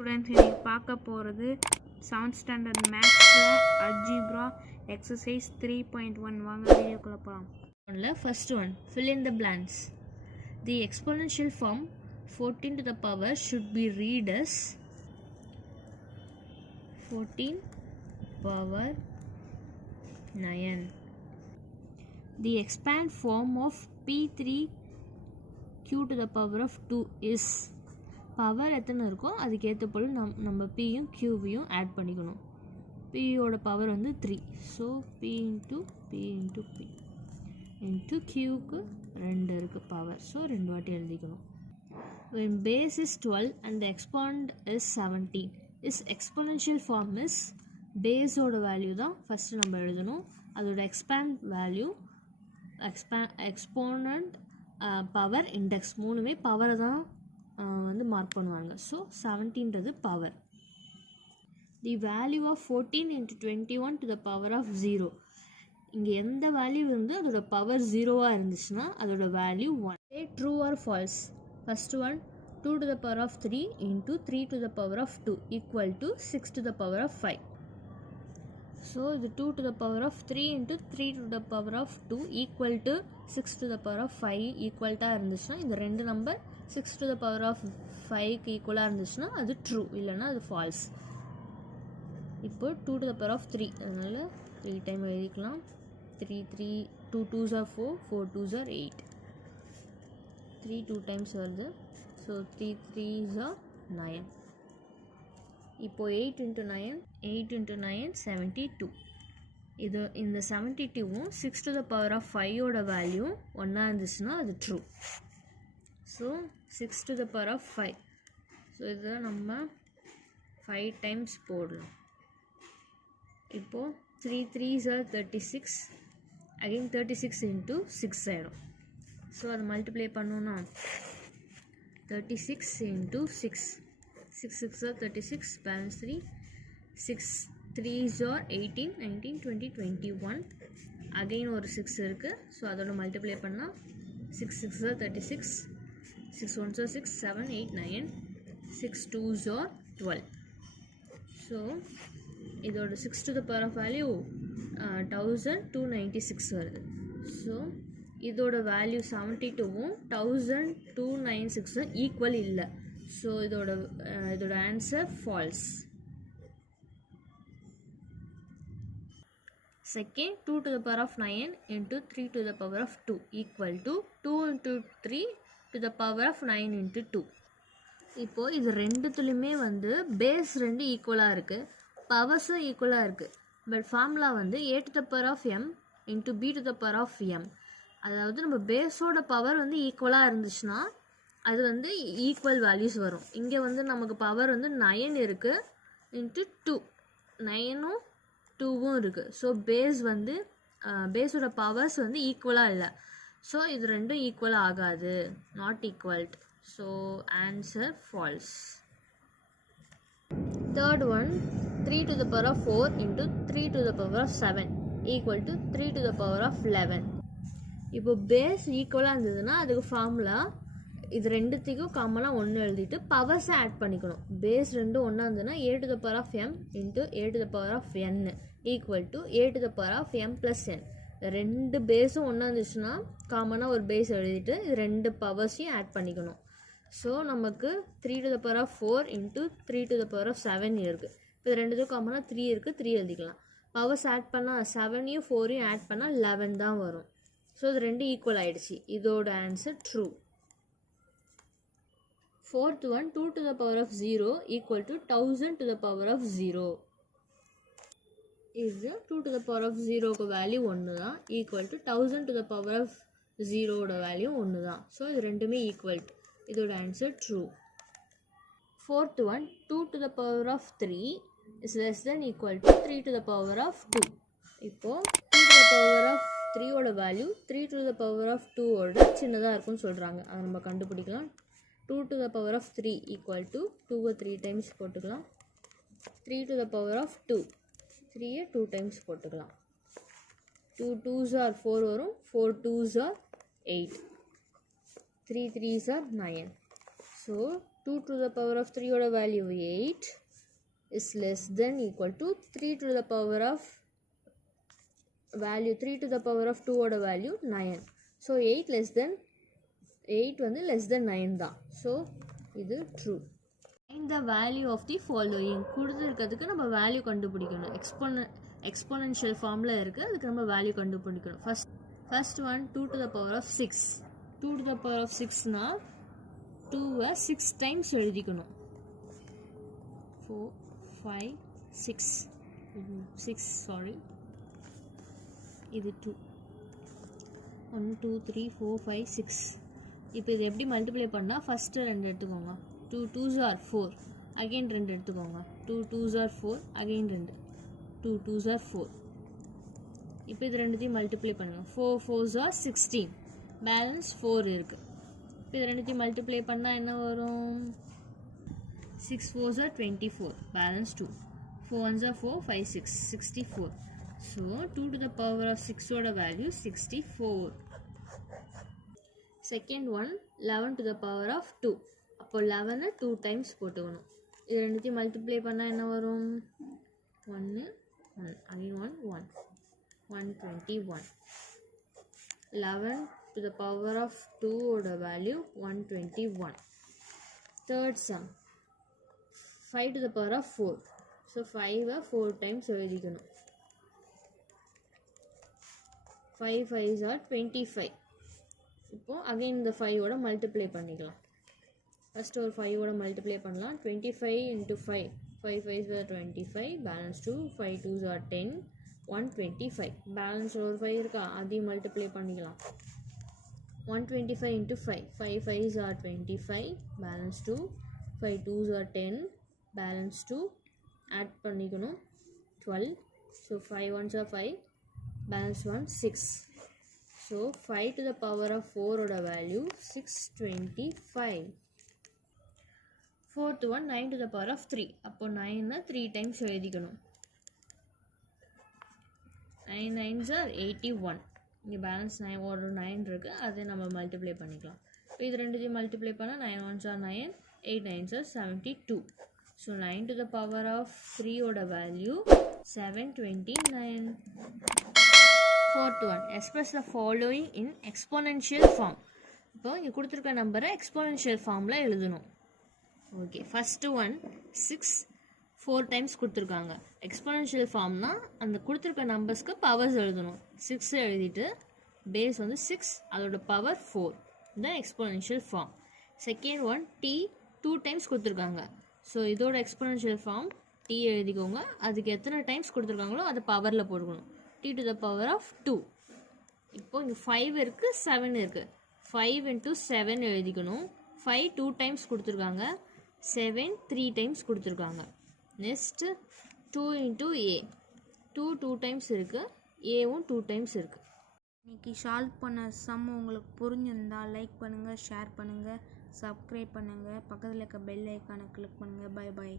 Students இன்னைக்கு பார்க்க போகிறது 7th ஸ்டாண்டர்ட் மேக்ஸில் அல்ஜிப்ரா எக்ஸசைஸ் 3.1 வாங்க வீடியோக்குள்ளே போகலாம். First one, fill in the blanks. The exponential form 14 to the power should be read as 14 power 9. The expand form of P3 Q to the power of 2 is power எத்தனை இருக்கோ அதுக்கேற்ற போல் நம்ம பியும் கியூவையும் add பண்ணிக்கணும். பியோட பவர் வந்து 3. So P into P into P into கியூவுக்கு 2 இருக்குது பவர். ஸோ 2 வாட்டி எழுதிக்கணும். when base is 12 and the exponent is 17, is exponential form is பேஸோட வேல்யூ தான் ஃபஸ்ட்டு நம்ம எழுதணும். அதோட expand value exponent power index மூணுமே பவரை தான் வந்து மார்க் பண்ணுவாங்க. ஸோ 17ன்றது power. The value of 14 into 21 to the power of 0. இங்கே எந்த வேல்யூ இருந்து அதோட பவர் 0வாக இருந்துச்சுன்னா அதோட value 1. True or false. First one 2 to the power of 3 into 3 to the power of 2 equal to 6 to the power of 5. So இது 2 to the power of 3 into 3 to the power of 2 equal to 6 to the power of 5 ஈக்குவல்ட்டாக இருந்துச்சுன்னா இந்த ரெண்டு number 6 to the power of 5க்கு ஈக்குவலாக இருந்துச்சுன்னா அது true, இல்லைன்னா அது falls. இப்போ 2 to the power of 3, அதனால் 3 டைம் எழுதிக்கலாம். 2 2s are 4, 4 2s are 8. 3 2 times வருது. So 3 3s are 9. இப்போ 8 into 9 72. இது இந்த 72வும் 6 to the power of 5ஓட வேல்யூ ஒன்றா இருந்துச்சுன்னா அது true. So 6 to the power of 5. So இதை நம்ம 5 டைம்ஸ் போடலாம். இப்போது 3 3s are 36. அகெயின் 36 into 6 ஆகிடும். ஸோ அதை மல்டிப்ளை பண்ணோன்னா 36 into 6. 6 6 are 36, balance 3. 6 3s are 18, 19, 20, 21. Again ஒரு 6 இருக்குது. ஸோ அதோட மல்டிப்ளை பண்ணால் 6 6 are 36, 6 1s are 6, 7 8 9, 6 2s are 12. So இதோட 6 to the power of value 1296 வருது. ஸோ இதோட வேல்யூ 72வும் 1296 ஈக்குவல் இல்லை. ஸோ இதோட answer falls. Second 2 to the power of 9 into 3 to the power of 2 equal to 2 into 3 to the power of 9 into 2. இப்போது இது ரெண்டுத்துலையுமே வந்து base 2 ஈக்குவலாக இருக்குது, பவர்ஸும் ஈக்குவலாக இருக்குது. பட் ஃபார்முலா வந்து a to the power of m into b to the power of m. அதாவது நம்ம பேஸோட பவர் வந்து ஈக்குவலாக இருந்துச்சுன்னா அது வந்து ஈக்குவல் வேல்யூஸ் வரும். இங்கே வந்து நமக்கு பவர் வந்து 9 இருக்குது இன்ட்டு 2, 9ம் 2வும் இருக்குது. ஸோ பேஸோட பவர்ஸ் வந்து ஈக்குவலாக இல்லை. ஸோ இது ரெண்டும் ஈக்குவலாக ஆகாது, not ஈக்குவல்ட். So answer falls. Third one 3 to the power of 4 into 3 to the power of 7 equal to 3 to the power of 11. இப்போ பேஸ் ஈக்குவலாக இருந்ததுன்னா அதுக்கு ஃபார்முலா இது ரெண்டுத்துக்கும் காமனாக 1 எழுதிட்டு பவர்ஸை ஆட் பண்ணிக்கணும். பேஸ் 2 ஒன்றா இருந்ததுன்னா a to the power of m into a to the power of n equal to a to the power of m plus n. ரெண்டு பேஸும் ஒன்றா இருந்துச்சுன்னா காமனாக ஒரு பேஸ் எழுதிட்டு இது ரெண்டு பவர்ஸையும் ஆட் பண்ணிக்கணும். ஸோ நமக்கு 3 to the power of 4 into 3 to the power of 7 இருக்குது. இப்போ ரெண்டுத்துக்கும் காமனாக 3 இருக்குது, 3 எழுதிக்கலாம். பவர்ஸ் ஆட் பண்ணால் 7யும் 4யும் ஆட் பண்ணால் 11 தான் வரும். ஸோ இது ரெண்டு ஈக்குவல் ஆகிடுச்சு. இதோட answer true. Fourth one 2 to the power of 0 equal to 1000 to the power of 0. இது 2 to the power of 0க்கு வேல்யூ 1 தான், equal to 1000 to the power of 0ஓட வேல்யூ 1 தான். ஸோ இது ரெண்டுமே ஈக்குவல். இதோட answer true. Fourth one 2 to the power of 3 is less than equal to 3 to the power of 2. இப்போது 2 to the power of 3ஓட value 3 to the power of 2ஓட சின்னதாக இருக்குன்னு சொல்கிறாங்க. அதை நம்ம கண்டுபிடிக்கலாம். 2 to the power of 3 equal to 2வை 3 times போட்டுக்கலாம். 3 to the power of 2, 3யை 2 times போட்டுக்கலாம். 2 2s are 4 வரும், 4 2s are 8, 3 3s are 9. So 2 to the power of 3 ஓட value 8 is less than equal to 3 to the power of value 3 to the power of 2 ஓட value 9. So 8 less than 8 வந்து less than 9 தான். So இது true. Find the value of the following. கொடுத்துருக்கிறதுக்கு நம்ம value கண்டுபிடிக்கணும். Exponential ஃபார்மில் இருக்குது, அதுக்கு நம்ம வேல்யூ கண்டுபிடிக்கணும். First one 2 to the power of 6. 2 to the power of 6னா 2வை 6 times எழுதிக்கணும். 4 5 6 சாரி, இது 2 1 2 3 4 5 6. இப்போ இது எப்படி மல்டிப்ளை பண்ணால் ஃபஸ்ட்டு 2 எடுத்துக்கோங்க. 2 2s are 4, அகெயின் 2 எடுத்துக்கோங்க. 2 2s are 4, again 2 2 2s are 4. இப்போ இது ரெண்டுத்தையும் மல்டிப்ளை பண்ணுங்கள். 4 4s are 16, பேலன்ஸ் 4 இருக்குது. இப்போ இது ரெண்டுத்தையும் மல்டிப்ளை பண்ணால் என்ன வரும்? 6 4s are 24, balance 2. 4 1s are 4 5 6 64. So 2 to the power of 6 ஓட value 64. Second one 11 to the power of 2. அப்போ 11 2 டைம்ஸ் போட்டுக்கணும். இது ரெண்டுத்தையும் மல்டிப்ளை பண்ணால் என்ன வரும்? 1 1 again 1 1 121. 11 to the power of 2 ஓட value 121. Third sum 5 to the power of 4. So 5வை 4 டைம்ஸ் எழுதிக்கணும். 5 5s are 25. இப்போது அகைன் இந்த 5ஓட மல்டிப்ளை பண்ணிக்கலாம். ஃபஸ்ட்டு ஒரு 5ஓட மல்டிப்ளை பண்ணலாம். 25 into 5, 5 5s are 25, balance 2. 5 2s are 10, 125. Balance ஒரு 5 இருக்கா, அதையும் மல்டிப்ளை பண்ணிக்கலாம். 125 into 5, 5 5s are 25, balance 2. 5 2s are 10, balance 2. Add பண்ணிக்கணும் 12. So 5 1s are 5, balance 1 6. So 5 to the power of 4 ஓட value 625. Fourth one 9 to the power of 3. அப்போ 9 3 times எழுதிக்கணும். 9 9s are 81. இங்கே balance 9 ஒரு 9 இருக்குது, அதை நம்ம மல்டிப்ளை பண்ணிக்கலாம். இப்போ இது ரெண்டுத்தையும் மல்டிப்ளை பண்ணால் 9 1s are 9, 8 9s are 72. So 9 to the power of 3 ஓட value 729. Fourth one, express the following in exponential form. இப்போ இங்கே கொடுத்துருக்க நம்பரை எக்ஸ்போனென்ஷியல் ஃபார்மில் எழுதணும். ஓகே, ஃபஸ்ட்டு ஒன் 6 4 டைம்ஸ் கொடுத்துருக்காங்க. எக்ஸ்போனென்ஷியல் ஃபார்ம்னா அந்த கொடுத்துருக்க நம்பர்ஸ்க்கு பவர்ஸ் எழுதணும். 6 எழுதிட்டு பேஸ் வந்து 6, அதோட பவர் 4, இதுதான் exponential form. Second one t 2 times கொடுத்துருக்காங்க. ஸோ இதோட எக்ஸ்போனென்ஷியல் ஃபார்ம் t எழுதிக்கோங்க. அதுக்கு எத்தனை டைம்ஸ் கொடுத்துருக்காங்களோ அதை பவரில் போட்டுக்கணும். t to the power of 2. இப்போ இங்கே 5 இருக்குது 7 இருக்குது. 5 into 7 எழுதிக்கணும். 5 2 டைம்ஸ் கொடுத்துருக்காங்க. 7 3 டைம்ஸ் கொடுத்துருக்காங்க. Next 2 into a. 2 2 டைம்ஸ் இருக்குது, ஏவும் 2 டைம்ஸ் இருக்குது. இன்னைக்கு சால்வ் பண்ண சம் உங்களுக்கு புரிஞ்சிருந்தா லைக் பண்ணுங்கள், ஷேர் பண்ணுங்கள், சப்ஸ்கிரைப் பண்ணுங்கள், பக்கத்தில் இருக்க பெல் ஐக்கானை கிளிக் பண்ணுங்கள். Bye bye.